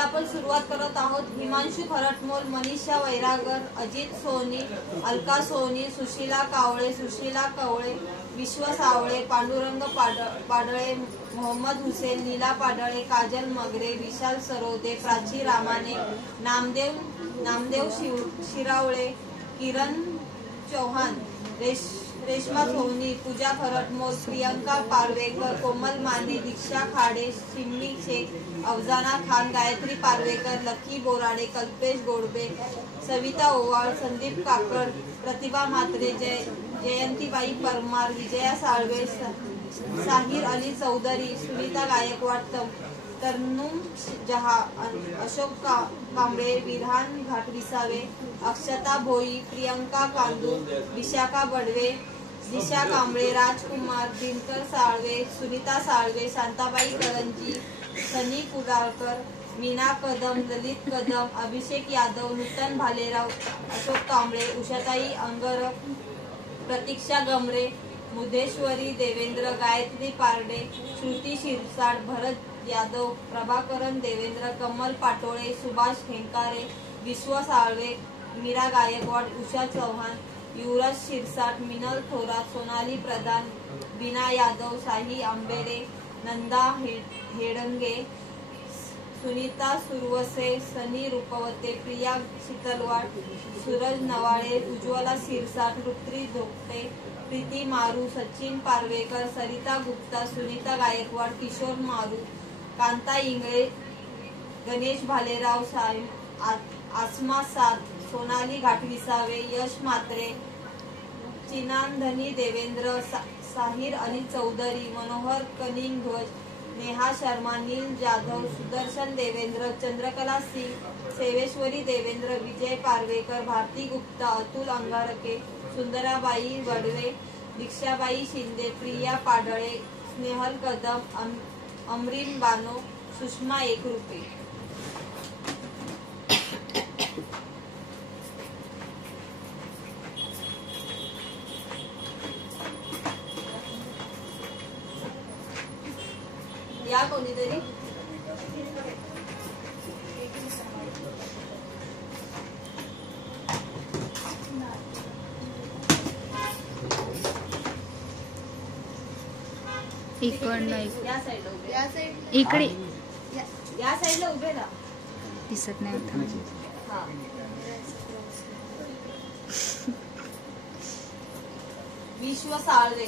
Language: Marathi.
आता आपण सुरुवात करत आहोत। हिमांशु खरटमोल, मनीषा वैरागर, अजित सोनी, अलका सोनी, सुशीला कावळे, सुशीला कवळे, विश्व सावळे, पांडुरंग पाडळे, मोहम्मद हुसेन, नीला पाडळे, काजल मगरे, विशाल सरोदे, प्राची रामाने, नामदेव शिरावळे, किरण चौहान, रेश्मा सोनी, पूजा खरटमोल, प्रियंका पारवेकर, कोमल माने, दीक्षा खाडे, शिम्मी शेख, अफजाना खान, गायत्री पारवेकर, लकी बोराडे, कल्पेश गोडबे, सविता ओवाळ, संदीप काकड, प्रतिभा म्हात्रे, जयंतीबाई परमार, विजया साळवे, साहिर अली चौधरी, सुनीता गायकवाड, तरनुम जहा, अशोक कांबळे, विधान घाटविसावे, अक्षता भोई, प्रियंका कांदू, विशाखा बडवे, दिशा कांबळे, राजकुमार, दिनकर साळवे, सुनीता साळवे, शांताबाई करंजी, सनी कुडाळकर, मीना कदम, ललित कदम, अभिषेक यादव, नूतन भालेराव, अशोक कांबळे, उषाताई अंगर, प्रतीक्षा गमरे, मुदेश्वरी देवेंद्र, गायत्री पारडे, श्रुती शिरसाट, भरत यादव, प्रभाकरन देवेंद्र, कमल पाटोळे, सुभाष हेंकारे, विश्व साळवे, मीरा गायकवाड, उषा चौहान, युवराज शिरसाट, मिनल थोरात, सोनाली प्रधान, बीना यादव, साही आंबेरे, नंदा हेडंगे, सुनीता सुरवसे, सनी रूपवते, प्रिया शीतलवाड, सूरज नवाळे, उज्ज्वला शिरसाट, रुत्री धोकटे, प्रीती मारू, सचिन पारवेकर, सरिता गुप्ता, सुनीता गायकवाड, किशोर मारू, कांता इंगळे, गणेश भालेराव, आसमा सात, सोनाली घाटविसावे, यश म्हात्रे, चिनांधनी देवेंद्र, साहिर अली चौधरी, मनोहर कनिंग ध्वज, नेहा शर्मा, नील जाधव, सुदर्शन देवेंद्र, चंद्रकला सिंग, सेवेश्वरी देवेंद्र, विजय पारवेकर, भारती गुप्ता, अतुल अंगारके, सुंदराबाई वडवे, दीक्षाबाई शिंदे, प्रिया पाडळे, स्नेहल कदम, अमरीन बानो, सुषमा एकरूपे। या कोणीतरी इकडे या साईडला उभे राहा, दिसत नाही हा। विश्व साळवे,